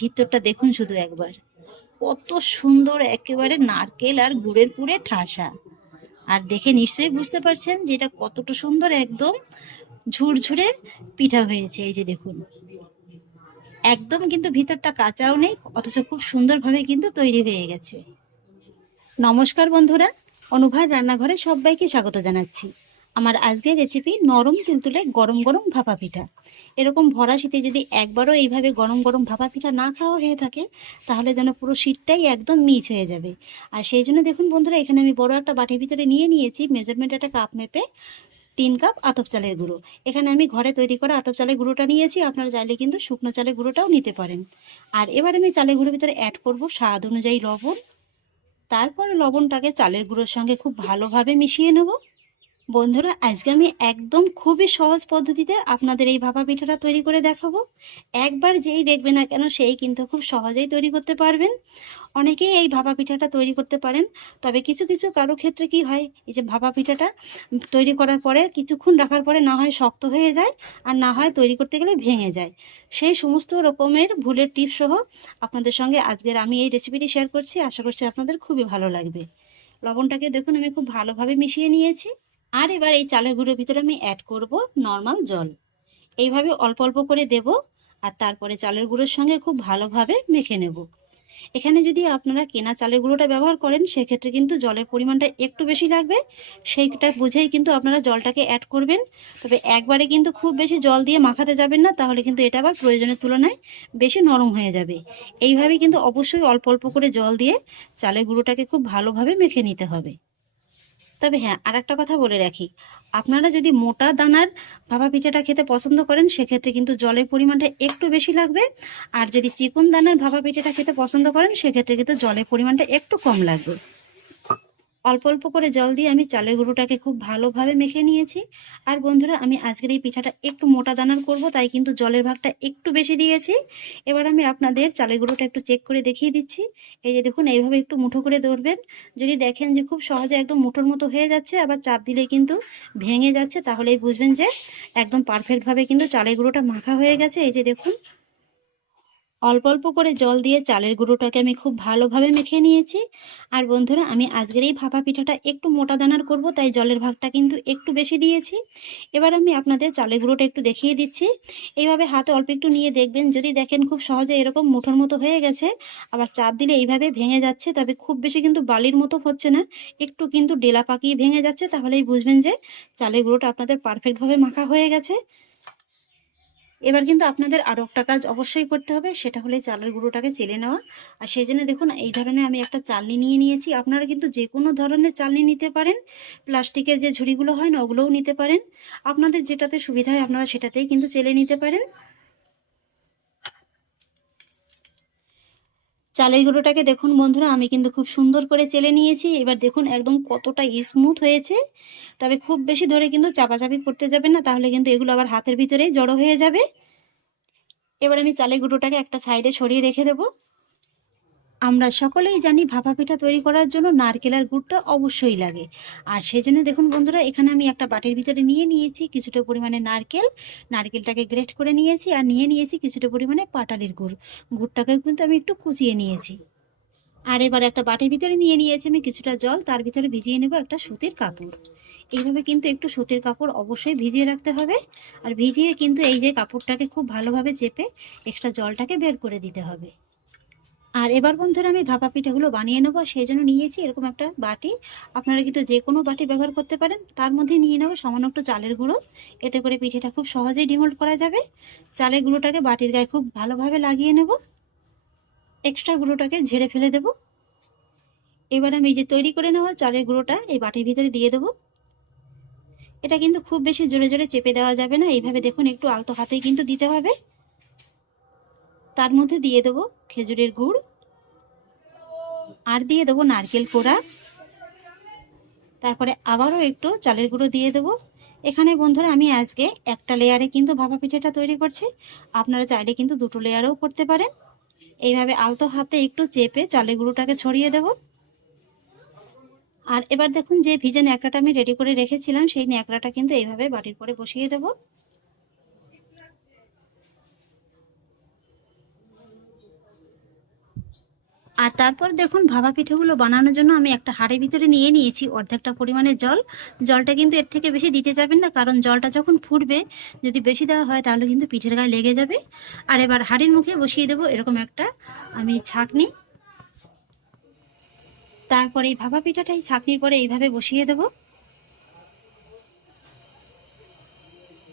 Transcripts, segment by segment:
ভিতরটা দেখুন শুধু একবার, কত সুন্দর, একেবারে নারকেল আর গুড়ের পুরে ঠাসা। আর দেখে নিশ্চয়ই বুঝতে পারছেন যে এটা কতটা সুন্দর, একদম ঝুরঝুরে পিঠা হয়েছে। এই যে দেখুন, একদম কিন্তু ভিতরটা কাঁচাও নেই, অথচ খুব সুন্দরভাবে কিন্তু তৈরি হয়ে গেছে। নমস্কার বন্ধুরা, অনুভার রান্নাঘরে সবাইকে স্বাগত জানাচ্ছি। আমার আজকের রেসিপি নরম তুলতুলে গরম গরম ভাপা পিঠা। এরকম ভরা শীতে যদি একবারও এইভাবে গরম গরম ভাপা পিঠা না খাওয়া হয়ে থাকে, তাহলে যেন পুরো শীতটাই একদম মিস হয়ে যাবে। আর সেই জন্য দেখুন বন্ধুরা, এখানে আমি বড় একটা বাটির ভিতরে নিয়ে নিয়েছি মেজারমেন্ট একটা কাপ মেপে 3 কাপ আতপ চালের গুঁড়ো। এখানে আমি ঘরে তৈরি করা আতপ চালের গুঁড়োটা নিয়েছি, আপনারা চাইলে কিন্তু শুকনো চালের গুঁড়োটাও নিতে পারেন। আর এবার আমি চালের গুঁড়োর ভিতরে অ্যাড করব স্বাদ অনুযায়ী লবণ। তারপরে লবণটাকে চালের গুঁড়োর সঙ্গে খুব ভালোভাবে মিশিয়ে নেব। বন্ধুরা, আজকে আমি একদম খুবই সহজ পদ্ধতিতে আপনাদের এই ভাপা পিঠাটা তৈরি করে দেখাবো। একবার যেই দেখবে না কেন সেই কিন্তু খুব সহজেই তৈরি করতে পারবেন। অনেকেই এই ভাপা পিঠাটা তৈরি করতে পারেন, তবে কিছু কিছু কারো ক্ষেত্রে কি হয়, এই যে ভাপা পিঠাটা তৈরি করার পরে কিছুক্ষণ রাখার পরে না হয় শক্ত হয়ে যায়, আর না হয় তৈরি করতে গেলে ভেঙে যায়। সেই সমস্ত রকমের ভুলের টিপস সহ আপনাদের সঙ্গে আজকের আমি এই রেসিপিটি শেয়ার করছি। আশা করছি আপনাদের খুবই ভালো লাগবে। লবণটাকে দেখুন আমি খুব ভালোভাবে মিশিয়ে নিয়েছি। আর এবার এই চালের গুঁড়োর ভিতরে আমি অ্যাড করব নর্মাল জল। এইভাবে অল্প অল্প করে দেব, আর তারপরে চালের গুঁড়োর সঙ্গে খুব ভালোভাবে মেখে নেব। এখানে যদি আপনারা কেনা চালের গুঁড়োটা ব্যবহার করেন, সেক্ষেত্রে কিন্তু জলের পরিমাণটা একটু বেশি লাগবে, সেইটা বুঝেই কিন্তু আপনারা জলটাকে অ্যাড করবেন। তবে একবারে কিন্তু খুব বেশি জল দিয়ে মাখাতে যাবেন না, তাহলে কিন্তু এটা আবার প্রয়োজনের তুলনায় বেশি নরম হয়ে যাবে। এইভাবে কিন্তু অবশ্যই অল্প অল্প করে জল দিয়ে চালের গুঁড়োটাকে খুব ভালোভাবে মেখে নিতে হবে। তবে হ্যাঁ, আর একটা কথা বলে রাখি, আপনারা যদি মোটা দানার ভাপা পিঠাটা খেতে পছন্দ করেন, সেক্ষেত্রে কিন্তু জলের পরিমাণটা একটু বেশি লাগবে। আর যদি চিকন দানার ভাপা পিঠাটা খেতে পছন্দ করেন, সেক্ষেত্রে কিন্তু জলের পরিমাণটা একটু কম লাগবে। অল্প অল্প করে জল দিয়ে আমি চালের গুঁড়োটাকে খুব ভালোভাবে মেখে নিয়েছি। আর বন্ধুরা, আমি আজকের এই পিঠাটা একটু মোটা দানার করব, তাই কিন্তু জলের ভাগটা একটু বেশি দিয়েছি। এবার আমি আপনাদের চালের গুঁড়োটা একটু চেক করে দেখিয়ে দিচ্ছি। এই যে দেখুন, এইভাবে একটু মুঠো করে ধরবেন। যদি দেখেন যে খুব সহজে একদম মুঠোর মতো হয়ে যাচ্ছে, আবার চাপ দিলে কিন্তু ভেঙে যাচ্ছে, তাহলেই বুঝবেন যে একদম পারফেক্টভাবে কিন্তু চালের গুঁড়োটা মাখা হয়ে গেছে। এই যে দেখুন, অল্প অল্প করে জল দিয়ে চালের গুঁড়োটাকে আমি খুব ভালোভাবে মেখে নিয়েছি। আর বন্ধুরা, আমি আজকের এই ভাপা পিঠাটা একটু মোটা দানার করব, তাই জলের ভাগটা কিন্তু একটু বেশি দিয়েছি। এবার আমি আপনাদের চালের গুঁড়োটা একটু দেখিয়ে দিচ্ছি। এইভাবে হাতে অল্প একটু নিয়ে দেখবেন, যদি দেখেন খুব সহজে এরকম মুঠোর মতো হয়ে গেছে, আবার চাপ দিলে এইভাবে ভেঙে যাচ্ছে, তবে খুব বেশি কিন্তু বালির মতো হচ্ছে না, একটু কিন্তু ডেলা পাকিয়ে ভেঙে যাচ্ছে, তাহলেই বুঝবেন যে চালের গুঁড়োটা আপনাদের পারফেক্টভাবে মাখা হয়ে গেছে। এবার কিন্তু আপনাদের আরও একটা কাজ অবশ্যই করতে হবে, সেটা হলে চালের গুঁড়োটাকে চেলে নেওয়া। আর সেই জন্য দেখুন, এই ধরনের আমি একটা চালনি নিয়ে নিয়েছি। আপনারা কিন্তু যে কোনো ধরনের চালনি নিতে পারেন, প্লাস্টিকের যে ঝুড়িগুলো হয় না, ওগুলোও নিতে পারেন। আপনাদের যেটাতে সুবিধা হয় আপনারা সেটাতেই কিন্তু চেলে নিতে পারেন। চালের গুঁড়োটাকে দেখুন বন্ধুরা, আমি কিন্তু খুব সুন্দর করে চেলে নিয়েছি। এবার দেখুন একদম কতটা স্মুথ হয়েছে। তবে খুব বেশি ধরে কিন্তু চাপাচাপি করতে যাবেন না, তাহলে কিন্তু এগুলো আবার হাতের ভিতরেই জড়ো হয়ে যাবে। এবার আমি চালের গুঁড়োটাকে একটা সাইডে সরিয়ে রেখে দেবো। আমরা সকলেই জানি ভাপা পিঠা তৈরি করার জন্য নারকেলের গুড়টা অবশ্যই লাগে। আর সেজন্য দেখুন বন্ধুরা, এখানে আমি একটা বাটির ভিতরে নিয়ে নিয়েছি কিছুটা পরিমাণে নারকেল। নারকেলটাকে গ্রেট করে নিয়েছি, আর নিয়ে নিয়েছি কিছুটা পরিমাণে পাটালির গুড়। গুড়টাকে কিন্তু আমি একটু কুচিয়ে নিয়েছি। আর এবার একটা বাটির ভিতরে নিয়ে নিয়েছি আমি কিছুটা জল, তার ভিতরে ভিজিয়ে নেব একটা সুতির কাপড়। এইভাবে কিন্তু একটু সুতির কাপড় অবশ্যই ভিজিয়ে রাখতে হবে। আর ভিজিয়ে কিন্তু এই যে কাপড়টাকে খুব ভালোভাবে চেপে এক্সট্রা জলটাকে বের করে দিতে হবে। আর এবার বন্ধুরা, আমি ভাপা পিঠাগুলো বানিয়ে নেবো, সেই জন্য নিয়েছি এরকম একটা বাটি। আপনারা কিন্তু যে কোনো বাটি ব্যবহার করতে পারেন। তার মধ্যে নিয়ে নেবো সামান্য একটু চালের গুঁড়ো, এতে করে পিঠাটা খুব সহজেই ডিমোল্ড করা যাবে। চালের গুঁড়োটাকে বাটির গায়ে খুব ভালোভাবে লাগিয়ে নেব, এক্সট্রা গুঁড়োটাকে ঝেড়ে ফেলে দেব। এবার আমি এই যে তৈরি করে নেওয়া চালের গুঁড়োটা এই বাটির ভিতরে দিয়ে দেবো। এটা কিন্তু খুব বেশি জোরে জোরে চেপে দেওয়া যাবে না, এইভাবে দেখুন একটু আলতো হাতেই কিন্তু দিতে হবে। তার মধ্যে দিয়ে দেবো খেজুরের গুড়, আর দিয়ে দেবো নারকেল কোড়া, তারপরে আবারও একটু চালের গুঁড়ো দিয়ে দেবো। এখানে বন্ধুরা, আমি আজকে একটা লেয়ারে কিন্তু ভাপা পিঠাটা তৈরি করছি। আপনারা চাইলে কিন্তু দুটো লেয়ারেও করতে পারেন। এইভাবে আলতো হাতে একটু চেপে চালের গুঁড়োটাকে ছড়িয়ে দেব। আর এবার দেখুন, যে ভিজে ন্যাকড়াটা আমি রেডি করে রেখেছিলাম, সেই ন্যাকড়াটা কিন্তু এইভাবে বাটির পরে বসিয়ে দেব। আর তারপর দেখুন ভাপা পিঠেগুলো বানানোর জন্য আমি একটা হাঁড়ির ভিতরে নিয়ে নিয়েছি অর্ধেকটা পরিমাণে জল। জলটা কিন্তু এর থেকে বেশি দিতে যাবেন না, কারণ জলটা যখন ফুটবে যদি বেশি দেওয়া হয় তাহলে কিন্তু পিঠের গায়ে লেগে যাবে। আর এবার হাঁড়ির মুখে বসিয়ে দেবো এরকম একটা আমি ছাঁকনি। তারপরে এই ভাপা পিঠাটা এই ছাঁকনির পরে এইভাবে বসিয়ে দেবো।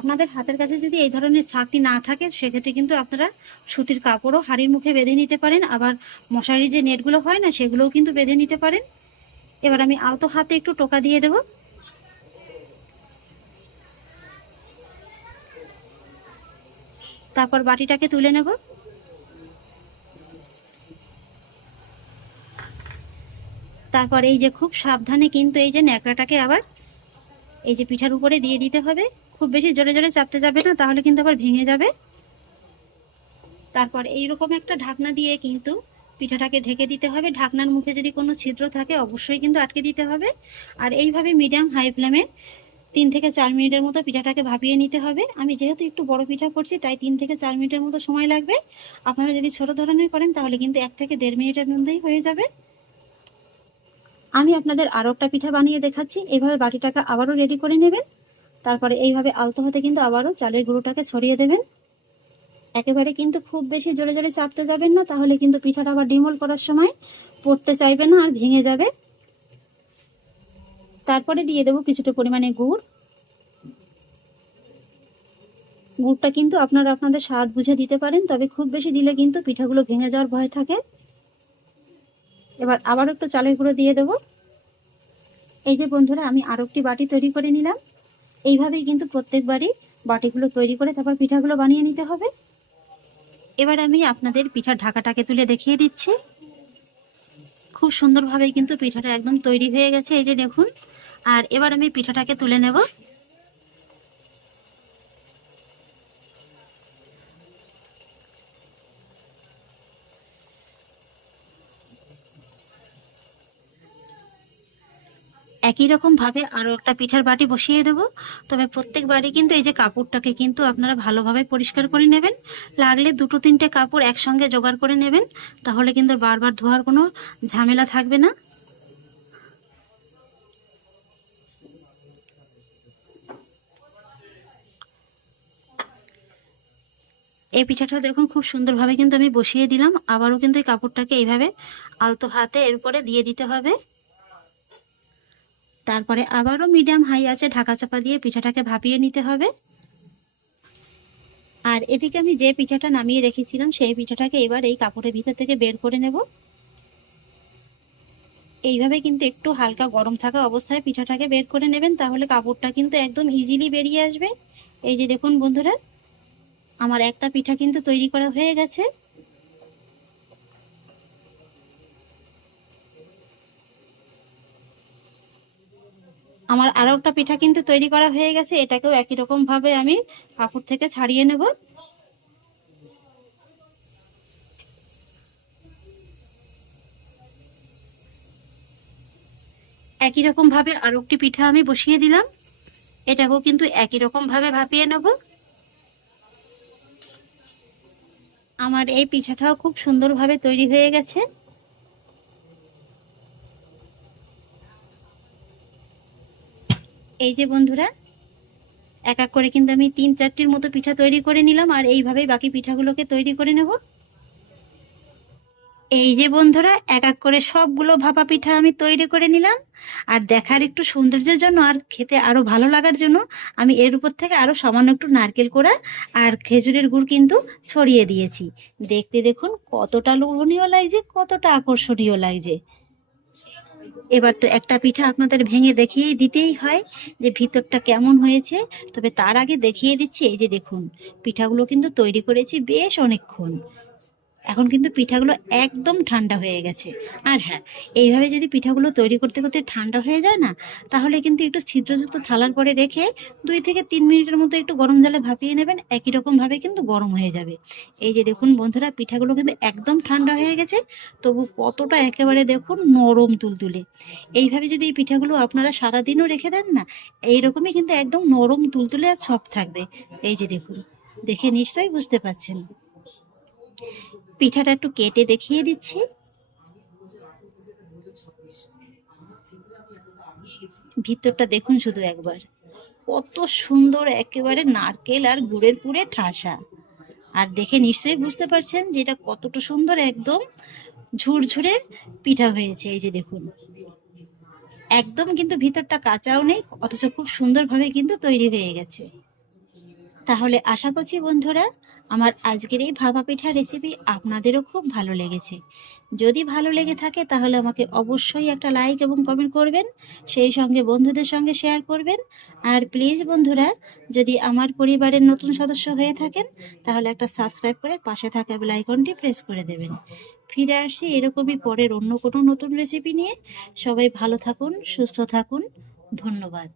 আপনাদের হাতের কাছে যদি এই ধরনের ছাঁকনি না থাকে সেক্ষেত্রে কিন্তু আপনারা সুতির কাপড়ও হাঁড়ির মুখে বেঁধে নিতে পারেন, আবার মশারির যে নেটগুলো হয় না সেগুলোও কিন্তু বেঁধে নিতে পারেন। এবার আমি আলতো হাতে একটু টোকা দিয়ে দেব। তারপর বাটিটাকে তুলে নেব। তারপর এই যে খুব সাবধানে কিন্তু এই যে ন্যাকড়াটাকে আবার এই যে পিঠার উপরে দিয়ে দিতে হবে। খুব বেশি জোরে জোরে চাপতে যাবে না, তাহলে কিন্তু আবার ভেঙে যাবে। তারপর এইরকম একটা ঢাকনা দিয়ে কিন্তু পিঠাটাকে ঢেকে দিতে হবে। ঢাকনার মুখে যদি কোনো ছিদ্র থাকে অবশ্যই কিন্তু আটকে দিতে হবে। আর এইভাবে মিডিয়াম হাই ফ্লেমে 3 থেকে 4 মিনিটের মতো পিঠাটাকে ভাপিয়ে নিতে হবে। আমি যেহেতু একটু বড় পিঠা করছি তাই 3 থেকে 4 মিনিটের মতো সময় লাগবে। আপনারা যদি ছোট ধরনের করেন তাহলে কিন্তু 1 থেকে 1.5 মিনিটের মধ্যেই হয়ে যাবে। আমি আপনাদের আরও একটা পিঠা বানিয়ে দেখাচ্ছি। এইভাবে বাটিটাকে আবারও রেডি করে নেবেন। তারপরে এইভাবে আলতো হাতে কিন্তু আবারও চালের গুঁড়োটাকে ছড়িয়ে দেবেন। একেবারে কিন্তু খুব বেশি জোরে জোরে চাপতে যাবেন না, তাহলে কিন্তু পিঠাটা আবার ডিমোল করার সময় পড়তে চাইবে না আর ভেঙে যাবে। তারপরে দিয়ে দেবো কিছুটা পরিমাণে গুড়। গুড়টা কিন্তু আপনারা আপনাদের স্বাদ বুঝে দিতে পারেন, তবে খুব বেশি দিলে কিন্তু পিঠাগুলো ভেঙে যাওয়ার ভয় থাকে। এবার আবার একটু চালের গুঁড়ো দিয়ে দেবো। এই যে বন্ধুরা আমি আরও একটি বাটি তৈরি করে নিলাম। এইভাবেই কিন্তু প্রত্যেকবারই বাটিগুলো তৈরি করে তারপর পিঠাগুলো বানিয়ে নিতে হবে। এবার আমি আপনাদের পিঠার ঢাকাটাকে তুলে দেখিয়ে দিচ্ছি। খুব সুন্দরভাবে কিন্তু পিঠাটা একদম তৈরি হয়ে গেছে, এই যে দেখুন। আর এবার আমি পিঠাটাকে তুলে নেব। একই রকম ভাবে আরো একটা পিঠার বাটি বসিয়ে দেব। তবে প্রত্যেকবারই কিন্তু এই যে কাপড়টাকে কিন্তু আপনারা ভালোভাবে পরিষ্কার করে নেবেন। লাগলে 2-3টে কাপড় একসঙ্গে জোগাড় করে নেবেন, তাহলে কিন্তু বারবার ধোয়ার কোনো ঝামেলা থাকবে না। এই পিঠাটা দেখুন খুব সুন্দরভাবে কিন্তু আমি বসিয়ে দিলাম। আবারও কিন্তু এই কাপড়টাকে এইভাবে আলতো হাতে এর উপরে দিয়ে দিতে হবে। তারপরে আবারও মিডিয়াম হাই আছে ঢাকা চাপা দিয়ে পিঠাটাকে ভাপিয়ে নিতে হবে। আর এদিকে আমি যে পিঠাটা নামিয়ে রেখেছিলাম সেই পিঠাটাকে এবার এই কাপড়ের ভিতর থেকে বের করে নেব। এইভাবে কিন্তু একটু হালকা গরম থাকা অবস্থায় পিঠাটাকে বের করে নেবেন, তাহলে কাপড়টা কিন্তু একদম ইজিলি বেরিয়ে আসবে। এই যে দেখুন বন্ধুরা, আমার একটা পিঠা কিন্তু তৈরি করা হয়ে গেছে। আমার আরো একটা পিঠা কিন্তু তৈরি করা হয়ে গেছে, এটাকেও একই রকম ভাবে আমি কাপড় থেকে ছাড়িয়ে নেব। একই রকম ভাবে আরো একটি পিঠা আমি বসিয়ে দিলাম, এটাকেও কিন্তু একই রকম ভাবে ভাপিয়ে নেব। আমার এই পিঠাটাও খুব সুন্দরভাবে তৈরি হয়ে গেছে। এই যে বন্ধুরা, এক এক করে কিন্তু আমি 3-4টির মতো পিঠা তৈরি করে নিলাম, আর এইভাবেই বাকি পিঠাগুলোকে তৈরি করে নেব। এই যে বন্ধুরা, এক এক করে সবগুলো ভাপা পিঠা আমি তৈরি করে নিলাম। আর দেখার একটু সৌন্দর্যের জন্য আর খেতে আরো ভালো লাগার জন্য আমি এর উপর থেকে আরো সামান্য একটু নারকেল কোড়া আর খেজুরের গুড় কিন্তু ছড়িয়ে দিয়েছি। দেখতে দেখুন কতটা লোভনীয় লাগছে, কতটা আকর্ষণীয় লাগছে। এবার তো একটা পিঠা আপনাদের ভেঙে দেখিয়ে দিতেই হয় যে ভিতরটা কেমন হয়েছে। তবে তার আগে দেখিয়ে দিচ্ছি, এই যে দেখুন পিঠাগুলো কিন্তু তৈরি করেছি বেশ অনেকক্ষণ। এখন কিন্তু পিঠাগুলো একদম ঠান্ডা হয়ে গেছে। আর হ্যাঁ, এইভাবে যদি পিঠাগুলো তৈরি করতে করতে ঠান্ডা হয়ে যায় না, তাহলে কিন্তু একটু ছিদ্রযুক্ত থালার পরে রেখে 2 থেকে 3 মিনিটের মতো একটু গরম জলে ভাপিয়ে নেবেন, একই রকমভাবে কিন্তু গরম হয়ে যাবে। এই যে দেখুন বন্ধুরা, পিঠাগুলো কিন্তু একদম ঠান্ডা হয়ে গেছে, তবু কতটা একেবারে দেখুন নরম তুলতুলে। এইভাবে যদি এই পিঠাগুলো আপনারা সারাদিনও রেখে দেন না, এইরকমই কিন্তু একদম নরম তুলতুলে আর সফট থাকবে। এই যে দেখুন, দেখে নিশ্চয়ই বুঝতে পারছেন। পিঠাটা একটু কেটে দেখিয়ে দিচ্ছি। ভিতরটা দেখুন শুধু একবার, কত সুন্দর একেবারে নারকেল আর গুড়ের পুরে ঠাসা। আর দেখে নিশ্চয়ই বুঝতে পারছেন যে এটা কতটা সুন্দর একদম ঝুরঝুরে পিঠা হয়েছে। এই যে দেখুন, একদম কিন্তু ভিতরটা কাঁচাও নেই, অথচ খুব সুন্দরভাবে কিন্তু তৈরি হয়ে গেছে। তাহলে আশা করছি বন্ধুরা, আমার আজকের এই ভাপা পিঠা রেসিপি আপনাদেরও খুব ভালো লেগেছে। যদি ভালো লেগে থাকে তাহলে আমাকে অবশ্যই একটা লাইক এবং কমেন্ট করবেন, সেই সঙ্গে বন্ধুদের সঙ্গে শেয়ার করবেন। আর প্লিজ বন্ধুরা, যদি আমার পরিবারের নতুন সদস্য হয়ে থাকেন তাহলে একটা সাবস্ক্রাইব করে পাশে থাকা বেল আইকনটি প্রেস করে দেবেন। ফিরে আসছি এরকমই পরের অন্য কোনো নতুন রেসিপি নিয়ে। সবাই ভালো থাকুন, সুস্থ থাকুন। ধন্যবাদ।